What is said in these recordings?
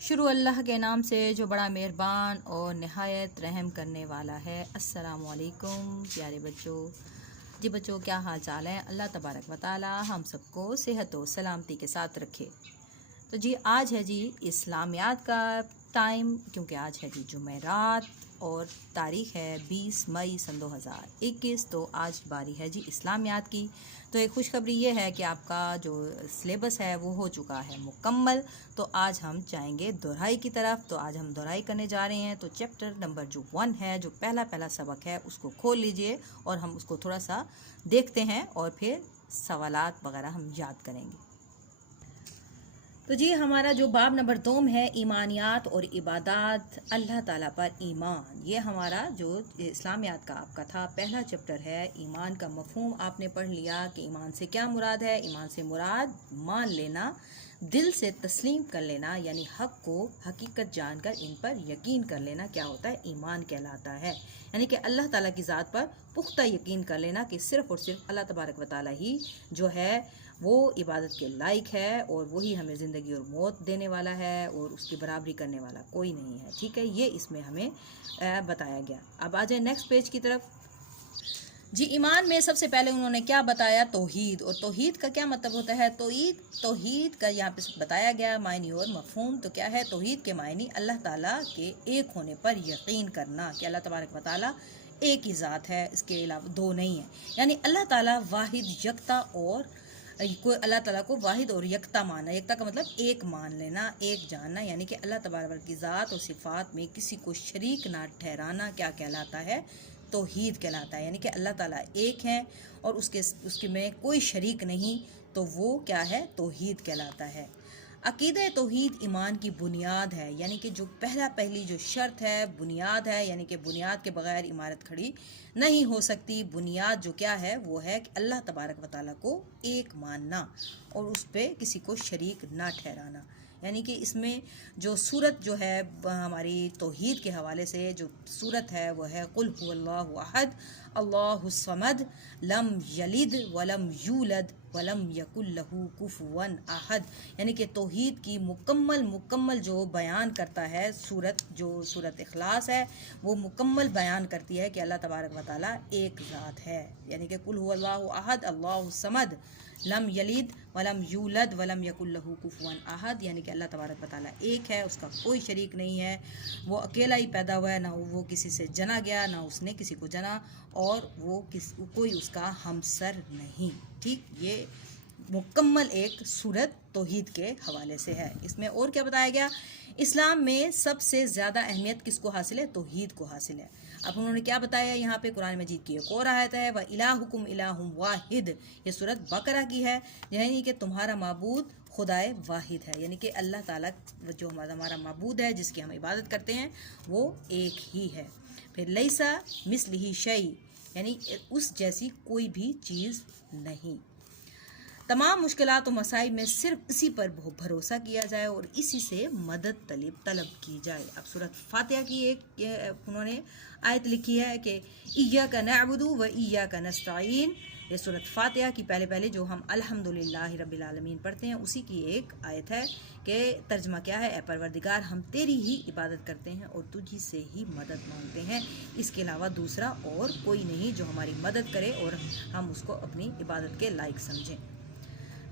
شروع اللہ کے نام سے جو بڑا مہربان اور نہایت رحم کرنے والا ہے۔ السلام علیکم پیارے بچوں۔ جی بچوں، کیا حال چال ہے؟ اللہ تبارک و تعالی ہم سب کو صحت و سلامتی کے ساتھ رکھے۔ تو جی آج ہے جی اسلامیات کا ٹائم، کیونکہ آج ہے جی جمعرات اور تاریخ ہے 20 مئی سن 2021۔ تو آج باری ہے جی اسلامیات کی۔ تو ایک خوشخبری یہ ہے کہ آپ کا جو سلیبس ہے وہ ہو چکا ہے مکمل۔ تو آج ہم جائیں گے دہرائی کی طرف۔ تو آج ہم دہرائی کرنے جا رہے ہیں۔ تو چیپٹر نمبر جو 1 ہے، جو پہلا سبق ہے، اس کو کھول لیجئے اور ہم اس کو تھوڑا سا دیکھتے ہیں اور پھر سوالات وغیرہ ہم یاد کریں گے۔ تو جی ہمارا جو باب نمبر 2 ہے، ایمانیات اور عبادات، اللہ تعالیٰ پر ایمان، یہ ہمارا جو اسلامیات کا آپ کا تھا پہلا چیپٹر ہے۔ ایمان کا مفہوم آپ نے پڑھ لیا کہ ایمان سے کیا مراد ہے۔ ایمان سے مراد مان لینا، دل سے تسلیم کر لینا، یعنی حق کو حقیقت جان کر ان پر یقین کر لینا کیا ہوتا ہے، ایمان کہلاتا ہے۔ یعنی کہ اللہ تعالیٰ کی ذات پر پختہ یقین کر لینا کہ صرف اور صرف اللہ تبارک و تعالیٰ ہی جو ہے وہ عبادت کے لائق ہے، اور وہی ہمیں زندگی اور موت دینے والا ہے، اور اس کی برابری کرنے والا کوئی نہیں ہے۔ ٹھیک ہے، یہ اس میں ہمیں بتایا گیا۔ اب آ جائیں نیکسٹ پیج کی طرف۔ جی ایمان میں سب سے پہلے انہوں نے کیا بتایا؟ توحید۔ اور توحید کا کیا مطلب ہوتا ہے؟ توحید کا یہاں پہ بتایا گیا معنی اور مفہوم۔ تو کیا ہے توحید کے معنی؟ اللہ تعالیٰ کے ایک ہونے پر یقین کرنا کہ اللہ تبارک و تعالیٰ ایک ہی ذات ہے، اس کے علاوہ دو نہیں ہیں۔ یعنی اللہ تعالیٰ واحد یکتا، اور اللہ تعالیٰ کو واحد اور یکتا ماننا۔ یکتا کا مطلب ایک مان لینا، ایک جاننا، یعنی کہ اللہ تبارک کی ذات اور صفات میں کسی کو شریک نہ ٹھہرانا کیا کہلاتا ہے؟ توحید کہلاتا ہے۔ یعنی کہ اللہ تعالیٰ ایک ہیں اور اس کے میں کوئی شریک نہیں، تو وہ کیا ہے؟ توحید کہلاتا ہے۔ عقیدہ توحید ایمان کی بنیاد ہے، یعنی کہ جو پہلی جو شرط ہے، بنیاد ہے، یعنی کہ بنیاد کے بغیر عمارت کھڑی نہیں ہو سکتی۔ بنیاد جو کیا ہے وہ ہے کہ اللہ تبارک و تعالیٰ کو ایک ماننا اور اس پہ کسی کو شریک نہ ٹھہرانا۔ یعنی کہ اس میں جو صورت جو ہے ہماری توحید کے حوالے سے جو صورت ہے وہ ہے قل هو اللہ احد اللہ الصمد لم یلد ولم یولد ولم یکن لہ کفوا احد۔ یعنی کہ توحید کی مکمل جو بیان کرتا ہے جو سورت اخلاص ہے، وہ مکمل بیان کرتی ہے کہ اللہ تبارک و تعالیٰ ایک ذات ہے۔ یعنی کہ قل هو اللہ احد اللہ الصمد لم یلد ولم یولد ولم یکن لہ کفوا احد، یعنی کہ اللہ تبارک و تعالیٰ ایک ہے، اس کا کوئی شریک نہیں ہے، وہ اکیلا ہی پیدا ہوا ہے، نہ وہ کسی سے جنا گیا، نہ اس نے کسی کو جنا، اور وہ کوئی اس کا ہمسر نہیں۔ ٹھیک، یہ مکمل ایک صورت توحید کے حوالے سے ہے۔ اس میں اور کیا بتایا گیا؟ اسلام میں سب سے زیادہ اہمیت کس کو حاصل ہے؟ توحید کو حاصل ہے۔ اب انہوں نے کیا بتایا؟ یہاں پہ قرآن مجید کی ایک اور آیت ہے، وَإِلَٰهُكُمْ إِلَٰهٌ وَاحِدٌ، یہ سورۃ بقرہ کی ہے، یعنی کہ تمہارا معبود خدائے واحد ہے، یعنی کہ اللہ تعالیٰ جو ہمارا معبود ہے جس کی ہم عبادت کرتے ہیں وہ ایک ہی ہے۔ پھر لیسا مثلہ شیء، یعنی اس جیسی کوئی بھی چیز نہیں۔ تمام مشکلات و مسائل میں صرف اسی پر بھروسہ کیا جائے اور اسی سے مدد طلب کی جائے۔ اب سورۃ فاتحہ کی ایک انہوں نے آیت لکھی ہے کہ ایاک نعبد و ایاک نستعین، یہ سورۃ فاتحہ کی پہلے جو ہم الحمدللہ رب العالمین پڑھتے ہیں اسی کی ایک آیت ہے کہ ترجمہ کیا ہے؟ اے پروردگار ہم تیری ہی عبادت کرتے ہیں اور تجھی سے ہی مدد مانگتے ہیں، اس کے علاوہ دوسرا اور کوئی نہیں جو ہماری مدد کرے اور ہم اس کو اپنی عبادت کے لائق سمجھیں۔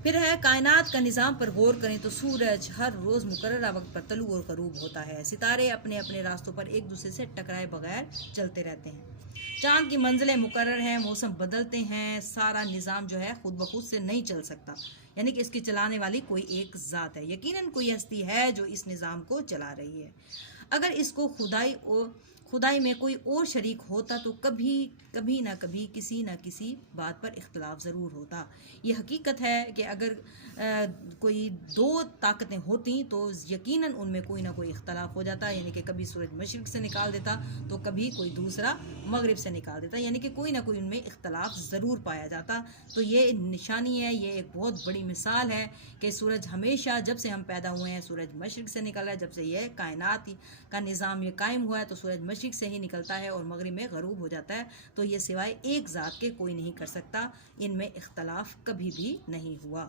پھر ہے کائنات کا نظام پر غور کریں تو سورج ہر روز مقررہ وقت پر طلوع اور غروب ہوتا ہے، ستارے اپنے اپنے راستوں پر ایک دوسرے سے ٹکرائے بغیر چلتے رہتے ہیں، چاند کی منزلیں مقرر ہیں، موسم بدلتے ہیں، سارا نظام جو ہے خود بخود سے نہیں چل سکتا، یعنی کہ اس کی چلانے والی کوئی ایک ذات ہے، یقیناً کوئی ہستی ہے جو اس نظام کو چلا رہی ہے۔ اگر اس کو خدائی میں کوئی اور شریک ہوتا تو کبھی نہ کسی نہ کسی بات پر اختلاف ضرور ہوتا۔ یہ حقیقت ہے کہ اگر کوئی دو طاقتیں ہوتی تو یقیناً ان میں کوئی نہ کوئی اختلاف ہو جاتا، یعنی کہ کبھی سورج مشرق سے نکال دیتا تو کبھی کوئی دوسرا مغرب سے نکال دیتا، یعنی کہ کوئی نہ کوئی ان میں اختلاف ضرور پایا جاتا۔ تو یہ نشانی ہے، یہ ایک بہت بڑی مثال ہے کہ سورج ہمیشہ جب سے ہم پیدا ہوئے ہیں سورج مشرق سے نکل رہا ہے، جب سے یہ کائنات کا نظام یہ قائم ہوا ہے تو سورج مشرق سے ہی نکلتا ہے اور مغرب میں غروب ہو جاتا ہے، تو یہ سوائے ایک ذات کے کوئی نہیں کر سکتا، ان میں اختلاف کبھی بھی نہیں ہوا۔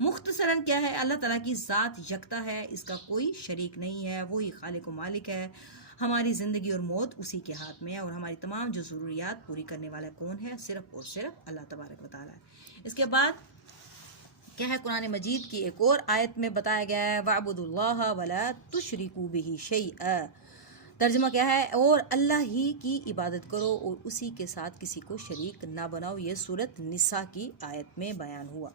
مختصراً کیا ہے، اللہ تعالیٰ کی ذات یکتا ہے، اس کا کوئی شریک نہیں ہے، وہی خالق و مالک ہے۔ ہماری زندگی اور موت اسی کے ہاتھ میں ہے، اور ہماری تمام جو ضروریات پوری کرنے والا کون ہے؟ صرف اور صرف اللہ تبارک و تعالیٰ ہے۔ اس کے بعد کیا ہے، قرآن مجید کی ایک اور آیت میں بتایا گیا ہے وَاعْبُدُوا اللَّهَ وَلَا تُشْرِكُوا بِهِ شَيْئًا، ترجمہ کیا ہے، اور اللہ ہی کی عبادت کرو اور اسی کے ساتھ کسی کو شریک نہ بناؤ۔ یہ سورۃ نساء کی آیت میں بیان ہوا۔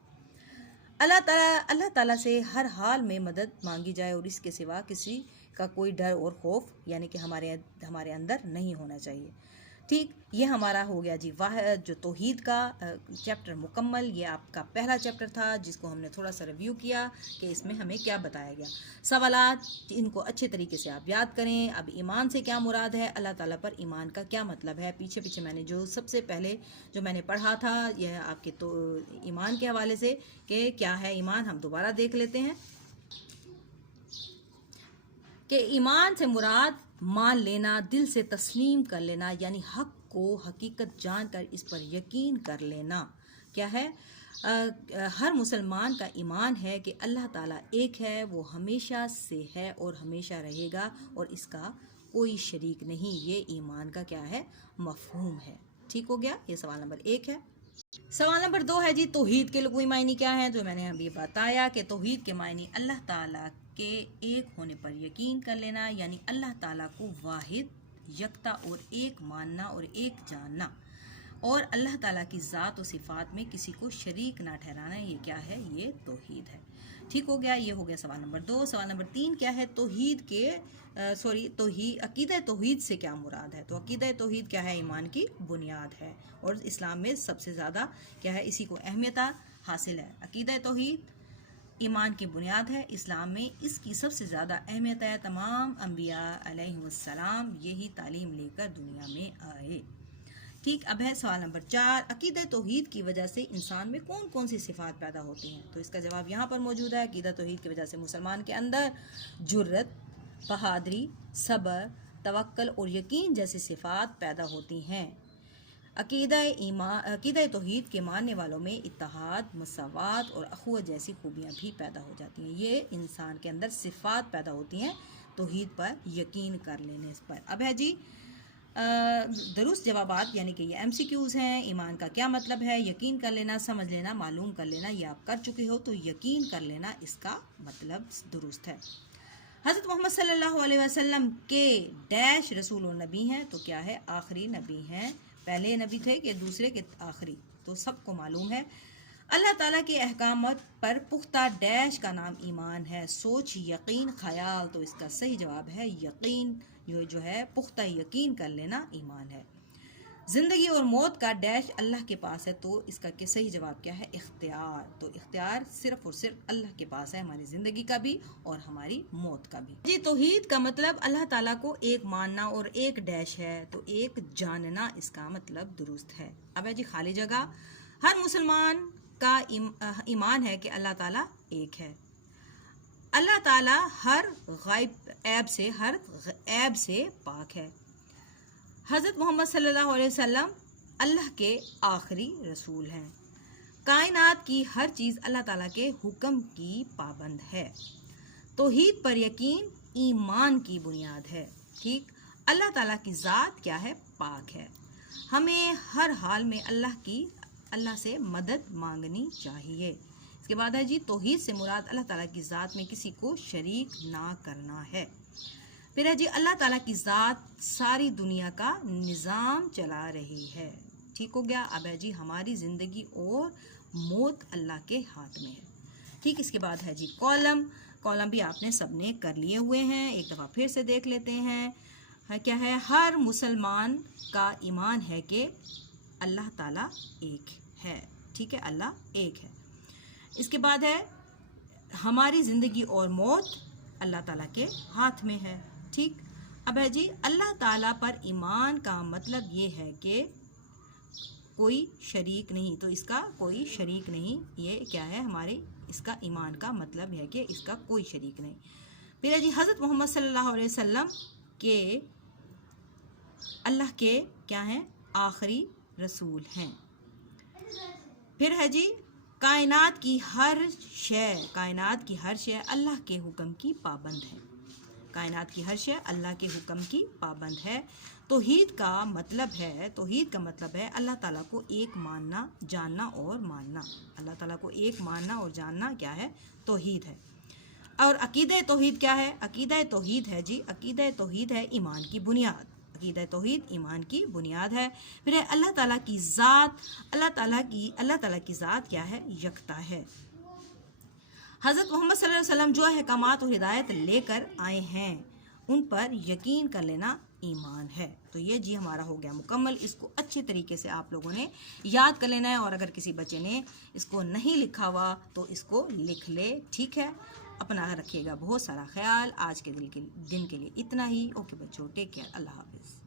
اللہ تعالیٰ سے ہر حال میں مدد مانگی جائے اور اس کے سوا کسی کا کوئی ڈر اور خوف یعنی کہ ہمارے اندر نہیں ہونا چاہیے۔ ٹھیک، یہ ہمارا ہو گیا جی واحد جو توحید کا چیپٹر مکمل۔ یہ آپ کا پہلا چیپٹر تھا جس کو ہم نے تھوڑا سا ریویو کیا کہ اس میں ہمیں کیا بتایا گیا۔ سوالات ان کو اچھے طریقے سے آپ یاد کریں۔ اب ایمان سے کیا مراد ہے، اللہ تعالیٰ پر ایمان کا کیا مطلب ہے، پیچھے میں نے جو سب سے پہلے جو میں نے پڑھا تھا یہ آپ کے تو ایمان کے حوالے سے کہ کیا ہے ایمان، ہم دوبارہ دیکھ لیتے ہیں کہ ایمان سے مراد مان لینا، دل سے تسلیم کر لینا، یعنی حق کو حقیقت جان کر اس پر یقین کر لینا۔ کیا ہے، ہر مسلمان کا ایمان ہے کہ اللہ تعالیٰ ایک ہے، وہ ہمیشہ سے ہے اور ہمیشہ رہے گا اور اس کا کوئی شریک نہیں۔ یہ ایمان کا کیا ہے، مفہوم ہے۔ ٹھیک ہو گیا، یہ سوال نمبر 1 ہے۔ سوال نمبر 2 ہے جی توحید کے لغوی معنی کیا ہے، جو میں نے ابھی بتایا کہ توحید کے معنی اللہ تعالیٰ کے ایک ہونے پر یقین کر لینا، یعنی اللہ تعالیٰ کو واحد، یکتا اور ایک ماننا اور ایک جاننا، اور اللہ تعالیٰ کی ذات و صفات میں کسی کو شریک نہ ٹھہرانا۔ یہ کیا ہے، یہ توحید ہے۔ ٹھیک ہو گیا، یہ ہو گیا سوال نمبر 2۔ سوال نمبر 3 کیا ہے، عقیدہ توحید سے کیا مراد ہے؟ تو عقیدہ توحید کیا ہے، ایمان کی بنیاد ہے، اور اسلام میں سب سے زیادہ کیا ہے، اسی کو اہمیت حاصل ہے۔ عقیدہ توحید ایمان کی بنیاد ہے، اسلام میں اس کی سب سے زیادہ اہمیت ہے۔ تمام انبیاء علیہ السلام یہی تعلیم لے کر دنیا میں آئے۔ ٹھیک، اب ہے سوال نمبر 4، عقیدہ توحید کی وجہ سے انسان میں کون کون سی صفات پیدا ہوتی ہیں؟ تو اس کا جواب یہاں پر موجود ہے۔ عقیدہ توحید کی وجہ سے مسلمان کے اندر جرت، بہادری، صبر، توکل اور یقین جیسی صفات پیدا ہوتی ہیں۔ عقیدہ توحید کے ماننے والوں میں اتحاد، مساوات اور اخوت جیسی خوبیاں بھی پیدا ہو جاتی ہیں۔ یہ انسان کے اندر صفات پیدا ہوتی ہیں توحید پر یقین کر لینے پر۔ اب ہے جی درست جوابات، یعنی کہ یہ MCQs ہیں۔ ایمان کا کیا مطلب ہے، یقین کر لینا، سمجھ لینا، معلوم کر لینا، یہ آپ کر چکے ہو، تو یقین کر لینا اس کا مطلب درست ہے۔ حضرت محمد صلی اللہ علیہ وسلم کے ڈیش رسول و نبی ہیں، تو کیا ہے، آخری نبی ہیں۔ پہلے نبی تھے کہ دوسرے کے آخری، تو سب کو معلوم ہے۔ اللہ تعالیٰ کے احکامات پر پختہ ڈیش کا نام ایمان ہے۔ سوچ، یقین، خیال، تو اس کا صحیح جواب ہے یقین، جو ہے پختہ یقین کر لینا ایمان ہے۔ زندگی اور موت کا ڈیش اللہ کے پاس ہے، تو اس کا صحیح جواب کیا ہے، اختیار۔ تو اختیار صرف اور صرف اللہ کے پاس ہے، ہماری زندگی کا بھی اور ہماری موت کا بھی۔ جی توحید کا مطلب اللہ تعالیٰ کو ایک ماننا اور ایک ڈیش ہے، تو ایک جاننا اس کا مطلب درست ہے۔ اب ہے جی خالی جگہ، ہر مسلمان کا ایمان ہے کہ اللہ تعالیٰ ایک ہے۔ اللہ تعالیٰ ہر غائب عیب سے پاک ہے۔ حضرت محمد صلی اللہ علیہ وسلم اللہ کے آخری رسول ہیں۔ کائنات کی ہر چیز اللہ تعالیٰ کے حکم کی پابند ہے۔ توحید پر یقین ایمان کی بنیاد ہے۔ ٹھیک، اللہ تعالیٰ کی ذات کیا ہے، پاک ہے۔ ہمیں ہر حال میں اللہ سے مدد مانگنی چاہیے۔ اس کے بعد ہے جی توحید سے مراد اللہ تعالیٰ کی ذات میں کسی کو شریک نہ کرنا ہے۔ پھر ہے جی اللہ تعالیٰ کی ذات ساری دنیا کا نظام چلا رہی ہے۔ ٹھیک ہو گیا، اب ہے جی ہماری زندگی اور موت اللہ کے ہاتھ میں ہے۔ ٹھیک، اس کے بعد ہے جی کالم بھی آپ نے سب نے کر لیے ہوئے ہیں، ایک دفعہ پھر سے دیکھ لیتے ہیں۔ کیا ہے، ہر مسلمان کا ایمان ہے کہ اللہ تعالیٰ ایک ہے۔ ٹھیک ہے، اللہ ایک ہے۔ اس کے بعد ہے ہماری زندگی اور موت اللہ تعالیٰ کے ہاتھ میں ہے۔ ٹھیک، اب ہے جی اللہ تعالیٰ پر ایمان کا مطلب یہ ہے کہ کوئی شریک نہیں، تو اس کا کوئی شریک نہیں، یہ کیا ہے ہمارے اس کا ایمان کا مطلب ہے کہ اس کا کوئی شریک نہیں۔ پھر ہے جی حضرت محمد صلی اللہ علیہ وسلم کے اللہ کے کیا ہیں؟ آخری رسول ہیں۔ پھر ہے جی کائنات کی ہر شے اللہ کے حکم کی پابند ہے۔ کائنات کی ہر شے اللہ کے حکم کی پابند ہے۔ توحید کا مطلب ہے اللہ تعالیٰ کو ایک ماننا، جاننا اور ماننا۔ اللہ تعالیٰ کو ایک ماننا اور جاننا کیا ہے؟ توحید ہے۔ اور عقیدہ توحید کیا ہے؟ عقیدہ توحید ہے ایمان کی بنیاد۔ عقیدہ توحید ایمان کی بنیاد ہے۔ پھر ہے اللہ تعالیٰ کی ذات، اللہ تعالیٰ کی ذات کیا ہے؟ یکتا ہے۔ حضرت محمد صلی اللہ علیہ وسلم جو احکامات اور ہدایت لے کر آئے ہیں ان پر یقین کر لینا ایمان ہے۔ تو یہ جی ہمارا ہو گیا مکمل۔ اس کو اچھے طریقے سے آپ لوگوں نے یاد کر لینا ہے، اور اگر کسی بچے نے اس کو نہیں لکھا ہوا تو اس کو لکھ لے، ٹھیک ہے؟ اپنا رکھیے گا بہت سارا خیال۔ آج کے دن کے لیے اتنا ہی۔ اوکے بچوں، ٹیک کیئر، اللہ حافظ۔